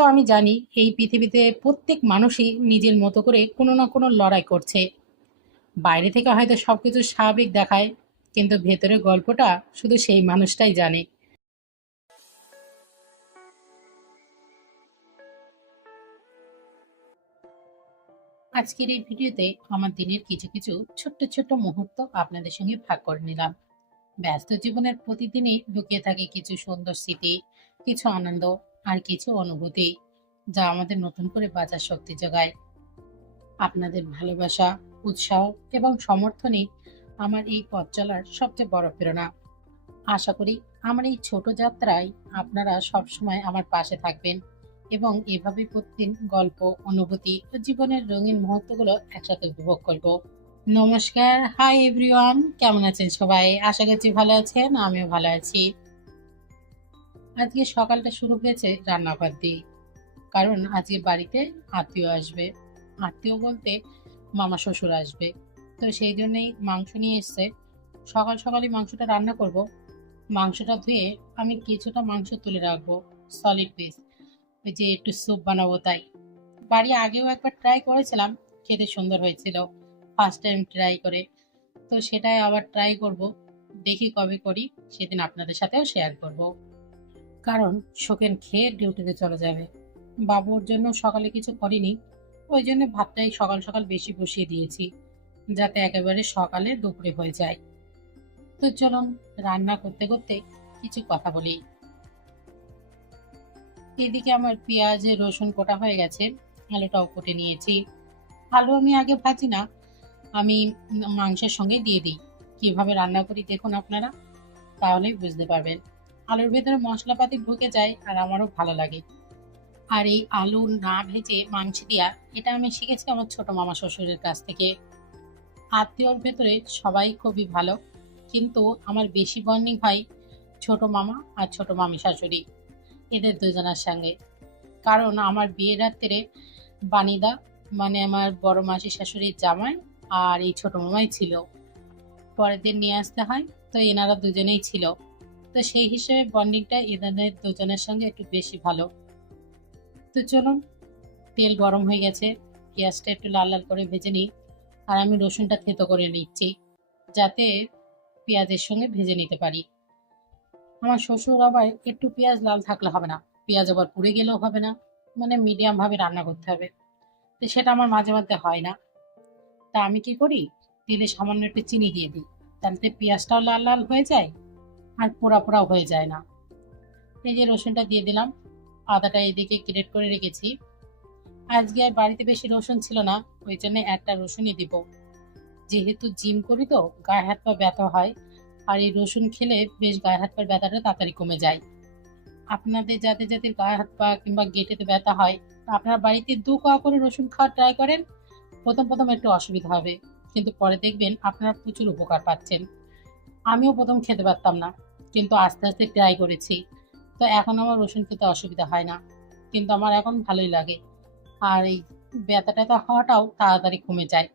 তো আমি জানি এই পৃথিবীতে প্রত্যেক মানুষই নিজের মতো করে কোনো না কোনো লড়াই করছে। বাইরে থেকে হয়তো সবকিছু স্বাভাবিক দেখায়, কিন্তু ভেতরের গল্পটা শুধু সেই মানুষটাই জানে। আজকের এই ভিডিওতে আমার দিনের কিছু কিছু ছোট্ট ছোট্ট মুহূর্ত আপনাদের সঙ্গে ভাগ করে নিলাম। ব্যস্ত জীবনের প্রতিদিনই লুকিয়ে থাকে কিছু সুন্দর স্মৃতি, কিছু আনন্দ, আর কিছু অনুভূতি, যা আমাদের নতুন করে বাঁচার শক্তি যোগায়। আপনাদের ভালোবাসা, উৎসাহ এবং সমর্থনই আমার এই পথ চলার সবচেয়ে বড় প্রেরণা। আশা করি আমার এই ছোট যাত্রায় আপনারা সবসময় আমার পাশে থাকবেন এবং এভাবেই প্রতিদিন গল্প, অনুভূতি ও জীবনের রঙিন মুহূর্তগুলো একসাথে উপভোগ করব। নমস্কার, হাই এভরিওয়ান, কেমন আছেন সবাই? আশা করছি ভালো আছেন, আমিও ভালো আছি। আজকে সকালটা শুরু হয়েছে রান্নাঘর দিয়ে, কারণ আজকে বাড়িতে আত্মীয় আসবে। আত্মীয় বলতে মামা শ্বশুর আসবে। তো সেই জন্যই মাংস নিয়ে এসছে। সকাল সকালই মাংসটা রান্না করব। মাংসটা ধুয়ে আমি কিছুটা মাংস তুলে রাখবো, সলিড পিস, ওই যে একটু স্যুপ বানাবো তাই। বাড়ি আগেও একবার ট্রাই করেছিলাম, খেতে সুন্দর হয়েছিল ফার্স্ট টাইম ট্রাই করে। তো সেটাই আবার ট্রাই করব, দেখি কবে করি, সেদিন আপনাদের সাথেও শেয়ার করব। কারণ শোকেন খেয়ে ডিউটিতে চলে যাবে। বাবুর জন্য সকালে কিছু করিনি, ওই জন্য ভাতটাই সকাল সকাল বেশি বসিয়ে দিয়েছি, যাতে একেবারে সকালে দুপুরে হয়ে যায়। তো চলুন রান্না করতে করতে কিছু কথা বলি। এদিকে আমার পেঁয়াজ রসুন কোটা হয়ে গেছে, আলুটাও কুটে নিয়েছি। আলু আমি আগে ভাজি না, আমি মাংসের সঙ্গে দিয়ে দিই। কিভাবে রান্না করি দেখুন আপনারা, তাহলেই বুঝতে পারবেন। আলুর ভেতরে মশলাপাতি ঢুকে যায় আর আমারও ভালো লাগে। আর এই আলু না ভেজে মাংস দিয়া, এটা আমি শিখেছি আমার ছোট মামা শ্বশুরের কাছ থেকে। আত্মীয়র ভেতরে সবাই খুবই ভালো, কিন্তু আমার বেশি বন্ডিং হয় ছোট মামা আর ছোট মামি শাশুড়ি, এদের দুজনের সঙ্গে। কারণ আমার বিয়ের রাত্রে বানিদা, মানে আমার বড় মাসি শাশুড়ির জামাই, আর এই ছোট মামাই ছিল। পরের দিন নিয়ে আসতে হয়, তো এনারা দুজনেই ছিল। তো সেই হিসেবে বন্ডিংটা এদের দুজনের সঙ্গে একটু বেশি ভালো। তো চলুন, তেল গরম হয়ে গেছে, পেঁয়াজটা একটু লাল লাল করে ভেজে নিই। আর আমি রসুনটা থেতো করে নিচ্ছি, যাতে পেঁয়াজের সঙ্গে ভেজে নিতে পারি। আমার শ্বশুর আবার একটু পেঁয়াজ লাল থাকলে হবে না, পেঁয়াজ আবার পুড়ে গেলেও হবে না, মানে মিডিয়াম ভাবে রান্না করতে হবে। তো সেটা আমার মাঝে মাঝে হয় না। তা আমি কি করি, তেলে সামান্য একটু চিনি দিয়ে দিই, তাতে পেঁয়াজটাও লাল লাল হয়ে যায় আর পোড়া পোড়াও হয়ে যায় না। এই যে রসুনটা দিয়ে দিলাম, আদাটা এদিকে গ্রেট করে রেখেছি। আজকে আর বাড়িতে বেশি রসুন ছিল না, ওই জন্য একটা রসুনই দিব। যেহেতু জিম করি তো গায়ে হাত পা ব্যথা হয়, আর এই রসুন খেলে বেশ গায়ে হাত পার ব্যথাটা তাড়াতাড়ি কমে যায়। আপনাদের যাদের যাদের গায়ে হাত পা কিংবা গেটেতে ব্যথা হয়, আপনারা বাড়িতে 2 কোয়া করে রসুন খাওয়া ট্রাই করেন। প্রথম প্রথম একটু অসুবিধা হবে, কিন্তু পরে দেখবেন আপনারা প্রচুর উপকার পাচ্ছেন। আমিও প্রথম খেতে পারতাম না, কিন্তু আস্তে আস্তে ট্রাই করেছি। তো এখন আমার রসুন খেতে অসুবিধা হয় না, কিন্তু আমার এখন ভালোই লাগে। আর এই ব্যথা ট্যাথা হওয়াটাও তাড়াতাড়ি কমে যায়।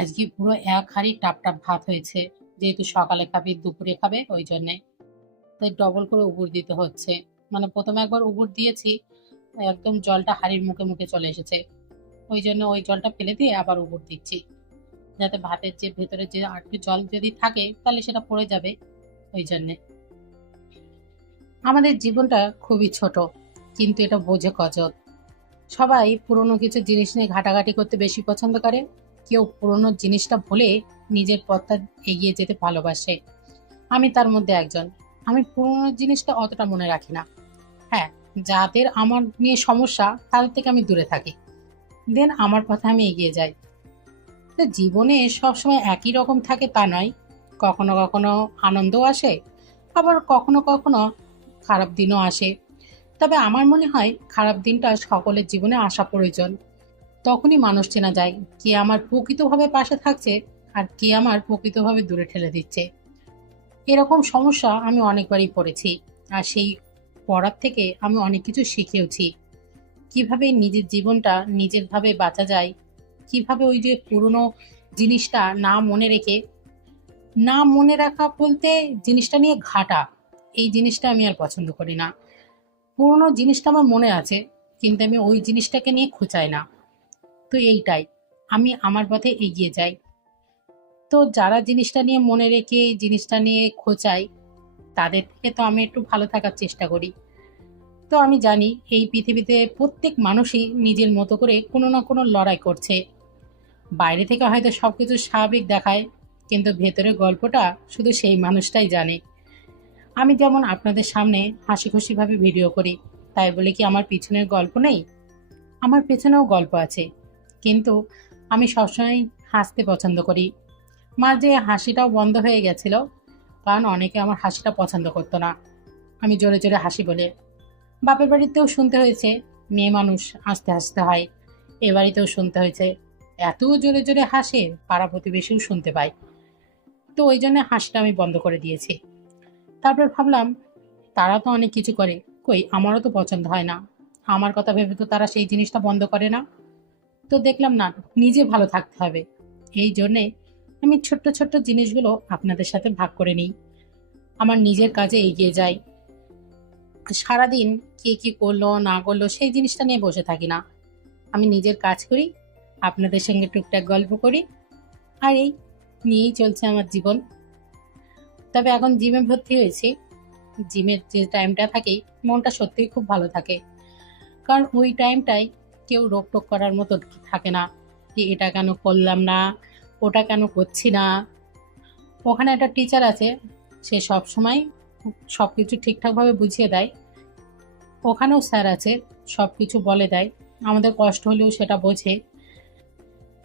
আজকে পুরো 1 হাঁড়ি টাপ টাপ ভাত হয়েছে, যেহেতু সকালে খাবে দুপুরে খাবে ওই জন্যে। তাই ডবল করে উবুর দিতে হচ্ছে। মানে প্রথমে একবার উবুর দিয়েছি, একদম জলটা হাঁড়ির মুখে মুখে চলে এসেছে, ওই জন্য ওই জলটা ফেলে দিয়ে আবার উবুর দিচ্ছি, যাতে ভাতের যে ভেতরে যে আটকে জল যদি থাকে তাহলে সেটা পড়ে যাবে, ওই জন্যে। আমাদের জীবনটা খুবই ছোট, কিন্তু এটা বোঝে কজন। সবাই পুরনো কিছু জিনিস নিয়ে ঘাটাঘাটি করতে বেশি পছন্দ করে, কেউ পুরনো জিনিসটা ভুলে নিজের পথটা এগিয়ে যেতে ভালোবাসে। আমি তার মধ্যে একজন। আমি পুরনো জিনিসটা অতটা মনে রাখি না। হ্যাঁ, যাদের আমার নিয়ে সমস্যা তাদের থেকে আমি দূরে থাকি, দেন আমার পথে আমি এগিয়ে যাই। তো জীবনে সবসময় একই রকম থাকে তা নয়, কখনো কখনো আনন্দও আসে, আবার কখনো কখনো খারাপ দিনও আসে। তবে আমার মনে হয় খারাপ দিনটা সকলের জীবনে আসা প্রয়োজন। তখনই মানুষ চেনা যায় কে আমার প্রকৃতভাবে পাশে থাকছে আর কে আমার প্রকৃতভাবে দূরে ঠেলে দিচ্ছে। এরকম সমস্যা আমি অনেকবারই পড়েছি, আর সেই পড়ার থেকে আমি অনেক কিছু শিখেওছি। কিভাবে নিজের জীবনটা নিজের ভাবে বাঁচা যায়, কিভাবে ওই যে পুরনো জিনিসটা না মনে রেখে, না মনে রাখা বলতে জিনিসটা নিয়ে ঘাটা, এই জিনিসটা আমি আর পছন্দ করি না। পুরোনো জিনিসটা আমার মনে আছে, কিন্তু আমি ওই জিনিসটাকে নিয়ে খোঁচাই না। তো এইটাই, আমি আমার পথে এগিয়ে যাই। তো যারা জিনিসটা নিয়ে মনে রেখে জিনিসটা নিয়ে খোঁচায়, তাদের থেকে তো আমি একটু ভালো থাকার চেষ্টা করি। তো আমি জানি এই পৃথিবীতে প্রত্যেক মানুষই নিজের মতো করে কোনো না কোনো লড়াই করছে। বাইরে থেকে হয়তো সবকিছু স্বাভাবিক দেখায়, কিন্তু ভেতরের গল্পটা শুধু সেই মানুষটাই জানে। আমি যেমন আপনাদের সামনে হাসি খুশিভাবে ভিডিও করি, তাই বলে কি আমার পিছনের গল্প নেই? আমার পেছনেও গল্প আছে। কিন্তু আমি সবসময় হাসতে পছন্দ করি। মাঝে হাসিটাও বন্ধ হয়ে গেছিল, কারণ অনেকে আমার হাসিটা পছন্দ করতো না, আমি জোরে জোরে হাসি বলে। বাপের বাড়িতেও শুনতে হয়েছে মেয়ে মানুষ হাসতে হাসতে হয়, এ বাড়িতেও শুনতে হয়েছে এত জোরে জোরে হাসে পাড়া প্রতিবেশীও শুনতে পায়। তো ওই জন্য হাসিটা আমি বন্ধ করে দিয়েছি। তারপর ভাবলাম, তারা তো অনেক কিছু করে, কই আমারও তো পছন্দ হয় না। আমার কথা ভেবে তো তারা সেই জিনিসটা বন্ধ করে না। তো দেখলাম না, নিজে ভালো থাকতে হবে। এই জন্যে আমি ছোট্ট ছোট্ট জিনিসগুলো আপনাদের সাথে ভাগ করে নিই, আমার নিজের কাজে এগিয়ে যাই। সারাদিন কে কি করলো না করলো সেই জিনিসটা নিয়ে বসে থাকি না, আমি নিজের কাজ করি, আপনাদের সঙ্গে টুকটাক গল্প করি, আর এই নিয়েই চলছে আমার জীবন। তবে এখন জিমে ভর্তি হয়েছি। জিমের যে টাইমটা থাকে, মনটা সত্যিই খুব ভালো থাকে, কারণ ওই টাইমটায় কেউ রোকটোক করার মতো থাকে না, যে এটা কেন করলাম না, ওটা কেন করছি না। ওখানে একটা টিচার আছে, সে সব সময় সব কিছু ঠিকঠাকভাবে বুঝিয়ে দেয়। ওখানেও স্যার আছে, সব কিছু বলে দেয়, আমাদের কষ্ট হলেও সেটা বোঝে।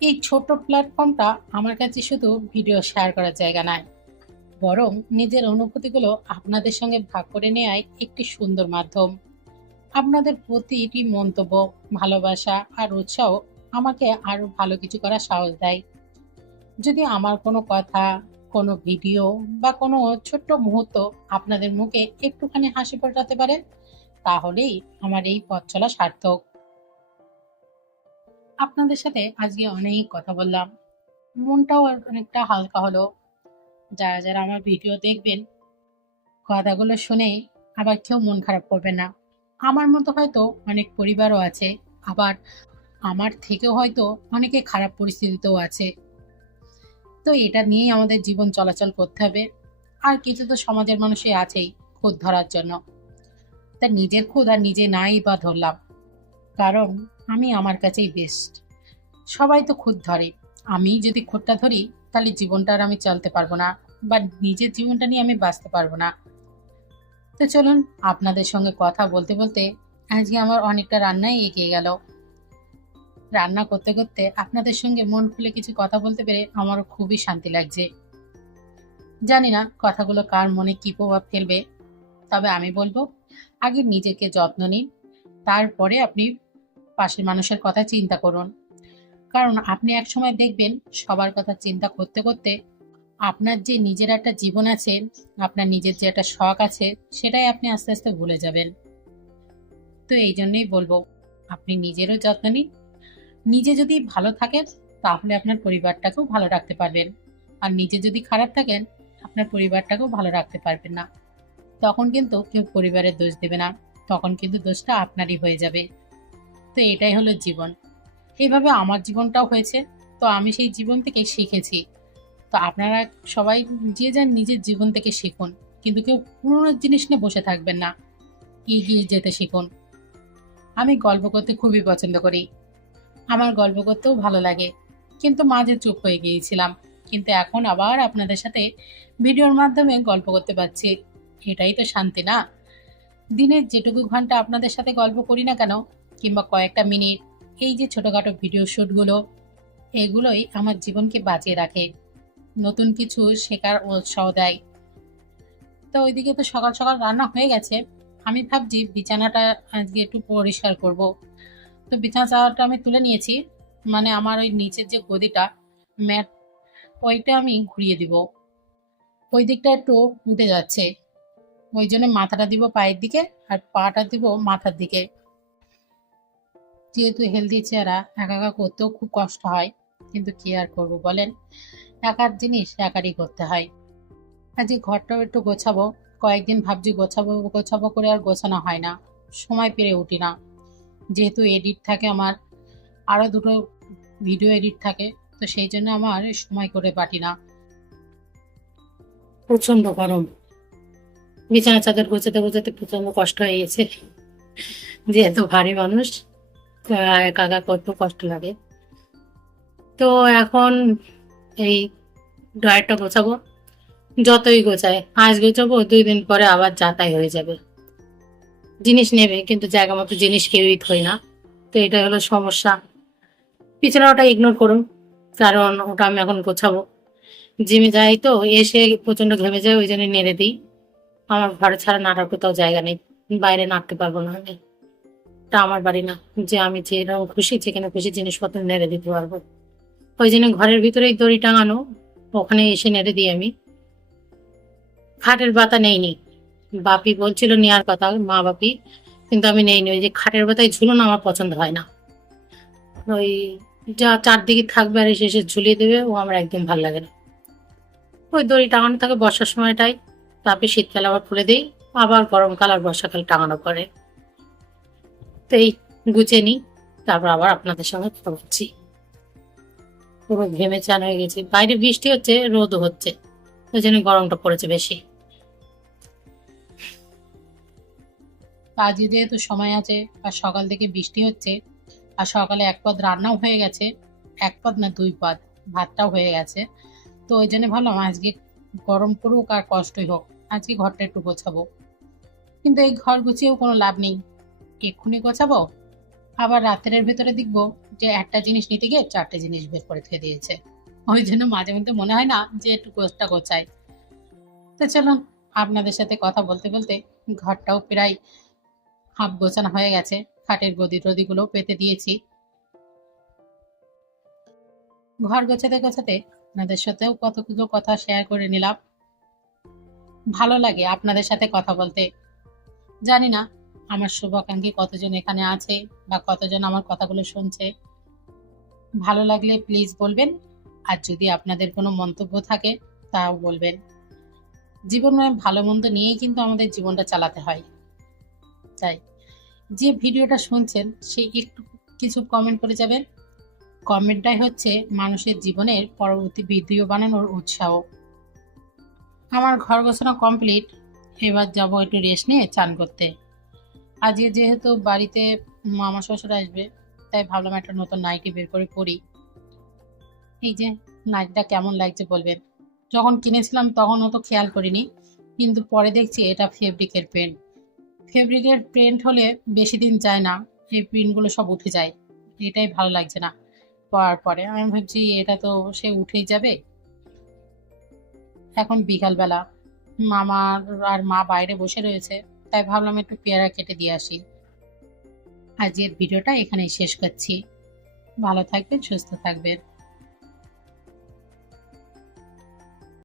এই ছোট প্ল্যাটফর্মটা আমার কাছে শুধু ভিডিও শেয়ার করার জায়গা নয়, বরং নিজের অনুভূতিগুলো আপনাদের সঙ্গে ভাগ করে নেওয়াই একটি সুন্দর মাধ্যম। আপনাদের প্রতিটি মন্তব্য, ভালোবাসা আর উৎসাহ আমাকে আরো ভালো কিছু করার সাহস দেয়। যদি আমার কোনো কথা, কোনো ভিডিও বা কোনো ছোট্ট মুহূর্ত আপনাদের মুখে একটুখানি হাসি ফোটাতে পারে, তাহলেই আমার এই পথ চলা সার্থক। আপনাদের সাথে আজকে অনেক কথা বললাম, মনটাও অনেকটা হালকা হলো। যারা যারা আমার ভিডিও দেখবেন, কথাগুলো শুনে আবার কেউ মন খারাপ করবে না। আমার মতো হয়তো অনেক পরিবারও আছে, আবার আমার থেকেও হয়তো অনেকে খারাপ পরিস্থিতিতেও আছে। তো এটা নিয়েই আমাদের জীবন চলাচল করতে হবে। আর কিছু তো সমাজের মানুষই আছেই খুঁত ধরার জন্য। তা নিজের খুঁত আর নিজে নাই বা ধরলাম, কারণ আমি আমার কাছেই বেস্ট। সবাই তো খুঁত ধরে, আমি যদি খুঁতটা ধরি, তাহলে জীবনটা আর আমি চলতে পারবো না, বা নিজের জীবনটা নিয়ে আমি বাঁচতে পারবো না। তো চলুন, আপনাদের সঙ্গে কথা বলতে বলতে আজকে আমার অনেকটা রান্নাই এগিয়ে গেল। রান্না করতে করতে আপনাদের সঙ্গে মন খুলে কিছু কথা বলতে পেরে আমারও খুবই শান্তি লাগছে। জানি না কথাগুলো কার মনে কি প্রভাব ফেলবে, তবে আমি বলবো, আগে নিজেকে যত্ন নিন, তারপরে আপনি পাশের মানুষের কথা চিন্তা করুন। কারণ আপনি এক সময় দেখবেন সবার কথা চিন্তা করতে করতে আপনার যে নিজের একটা জীবন আছে, আপনার নিজের যে একটা শখ আছে, সেটাই আপনি আস্তে আস্তে ভুলে যাবেন। তো এই জন্যই বলবো, আপনি নিজেরও যত্ন নিন। নিজে যদি ভালো থাকেন, তাহলে আপনার পরিবারটাকেও ভালো রাখতে পারবেন। আর নিজে যদি খারাপ থাকেন, আপনার পরিবারটাকেও ভালো রাখতে পারবেন না। তখন কিন্তু কেউ পরিবারের দোষ দেবে না, তখন কিন্তু দোষটা আপনারই হয়ে যাবে। তো এটাই হলো জীবন। এইভাবে আমার জীবনটাও হয়েছে, তো আমি সেই জীবন থেকে শিখেছি। তো আপনারা সবাই যে যার নিজের জীবন থেকে শিখুন, কিন্তু কেউ পুরোনো জিনিস নিয়ে বসে থাকবেন না, এগিয়ে যেতে শিখুন। আমি গল্প করতে খুবই পছন্দ করি, আমার গল্প করতেও ভালো লাগে, কিন্তু মাঝে চুপ হয়ে গিয়েছিলাম। কিন্তু এখন আবার আপনাদের সাথে ভিডিওর মাধ্যমে গল্প করতে পারছি, এটাই তো শান্তি না? দিনের যেটুকু ঘন্টা আপনাদের সাথে গল্প করি না কেন, কিংবা কয়েকটা মিনিট, এই যে ছোটখাটো ভিডিও শ্যুটগুলো, এগুলোই আমার জীবনকে বাঁচিয়ে রাখে, নতুন কিছু শেখার উৎসাহ দেয়। তো ওইদিকে তো সকাল সকাল রান্না হয়ে গেছে, আমি ভাবছি বিছানাটা আজকে একটু পরিষ্কার করব। তো বিছানা চাদরটা আমি তুলে নিয়েছি, মানে আমার ওই নিচের যে গদিটা, ম্যাট, ওইটা আমি ঘুরিয়ে দিব। ওই দিকটা একটু উঠে যাচ্ছে, ওই জন্য মাথাটা দিব পায়ের দিকে, আর পাটা দিব মাথার দিকে। যেহেতু হেলদি চেহারা, একা একা করতেও খুব কষ্ট হয়, কিন্তু কি আর করবো বলেন, একার জিনিস একারই করতে হয়। আজকে ঘরটাও একটু গোছাবো, কয়েকদিন ভাবছি গোছাবো গোছাবো করে আর গোছানো হয় না। সময় পেরে উঠি না, যেহেতু এডিট থাকে আমার, আরও দুটো ভিডিও এডিট থাকে, তো সেই জন্য আমার সময় করে পারি না। প্রচন্ড গরম, বিছানা চাদর গোছাতে গোছাতে প্রচন্ড কষ্ট হয়ে গেছে, যেহেতু ভারী মানুষ একা একা করতে কষ্ট লাগে। তো এখন এই ড্রয়ারটা গোছাবো, যতই গোছায় আজ গোছাবো 2 দিন পরে আবার যাতাই হয়ে যাবে। জিনিস নেবে কিন্তু জায়গা মতো জিনিস কেউই থই না, তো এটা হলো সমস্যা। পিছনে ওটা ইগনোর করুন, কারণ ওটা আমি এখন গোছাবো। জিমে যাই তো, এসে প্রচন্ড ঘেমে যায়, ওই জন্য নেড়ে দিই। আমার ঘরে ছাড়া নাড়ার কোথাও জায়গা নেই, বাইরে নাড়তে পারবো না আমি। এটা আমার বাড়ি না যে আমি যেরকম খুশি যেখানে খুশি জিনিসপত্র নেড়ে দিতে পারবো। ওই জন্য ঘরের ভিতরেই দড়ি টাঙানো, ওখানে এসে নেড়ে দিই আমি। খাটের পাতা নেইনি, বাপি বলছিল নেওয়ার কথা, মা বাপি, কিন্তু আমি নেইনি। ওই যে খাটের পাতায় ঝুলুন আমার পছন্দ হয় না, ওই যা চারদিকে থাকবে আর এসে এসে ঝুলিয়ে দেবে, ও আমার একদম ভালো লাগে না। ওই দড়ি টাঙানো থাকে বর্ষার সময়টাই, তারপরে শীতকালে আবার খুলে দিই, আবার গরমকাল আর বর্ষাকাল টাঙানো করে। তো এই গুছিয়ে নিই, তারপর আবার আপনাদের সঙ্গে কথা বলছি। পুরো ঘেমে চান হয়ে গেছি, বাইরে বৃষ্টি হচ্ছে, রোদও হচ্ছে, ওই জন্য গরমটা পড়েছে বেশি। আজকে যেহেতু সময় আছে, আর সকাল থেকে বৃষ্টি হচ্ছে, আর সকালে এক পদ রান্নাও হয়ে গেছে, এক পদ না 2 পদ ভাতটাও হয়ে গেছে, তো ওই জন্য ভাবলাম আজকে গরম পড়ুক আর কষ্টই হোক, আজকে ঘরটা একটু গোছাবো। কিন্তু এই ঘর গুছিয়েও কোনো লাভ নেই, এক্ষুনি গোছাবো, আবার রাতের ভেতরে দেখবো যে একটা জিনিস নিতে গিয়ে 4টে জিনিস বের করে থুয়ে দিয়েছে। ওই জন্য মাঝে মধ্যে মনে হয় না যে একটু গোছটা গোছাই। তো চলো, আপনাদের সাথে কথা বলতে বলতে ঘরটাও প্রায় হাফ গোছানো হয়ে গেছে, খাটের গদি টদিগুলো পেতে দিয়েছি। ঘর গোছাতে গোছাতে আপনাদের সাথেও কতগুলো কথা শেয়ার করে নিলাম। ভালো লাগে আপনাদের সাথে কথা বলতে। জানি না আমার শুভাকাঙ্ক্ষী কতজন এখানে আছে বা কতজন আমার কথাগুলো শুনছে। ভালো লাগলে প্লিজ বলবেন, আর যদি আপনাদের কোনো মন্তব্য থাকে তাও বলবেন। জীবনে ভালো মন্দ নিয়েই কিন্তু আমাদের জীবনটা চালাতে হয়। তাই যে ভিডিওটা শুনছেন সে একটু কিছু কমেন্ট করে যাবেন। কমেন্টটাই হচ্ছে মানুষের জীবনের পরবর্তী ভিডিও বানানোর উৎসাহ। আমার ঘর গোছানো কমপ্লিট, এবার যাব একটু রেস্ট নিয়ে চান করতে। আজকে যেহেতু বাড়িতে মামা শ্বশুর আসবে, তাই ভাবলাম একটা নতুন নাইটি বের করে পরি। এই যে নাইটিটা কেমন লাগছে বলবেন। যখন কিনেছিলাম তখন অত খেয়াল করিনি, কিন্তু পরে দেখছি এটা ফেব্রিকের প্রিন্ট। ফেব্রিকের প্রিন্ট হলে বেশি দিন যায় না, এই প্রিন্টগুলো সব উঠে যায়। এটাই ভালো লাগছে না পরার পরে, আমি ভাবছি এটা তো সে উঠেই যাবে। এখন বিকালবেলা, মামার আর মা বাইরে বসে রয়েছে, তাই ভাবলাম একটু পেয়ারা কেটে দিয়ে আসি। আজকের ভিডিওটা এখানেই শেষ করছি। ভালো থাকবেন, সুস্থ থাকবেন।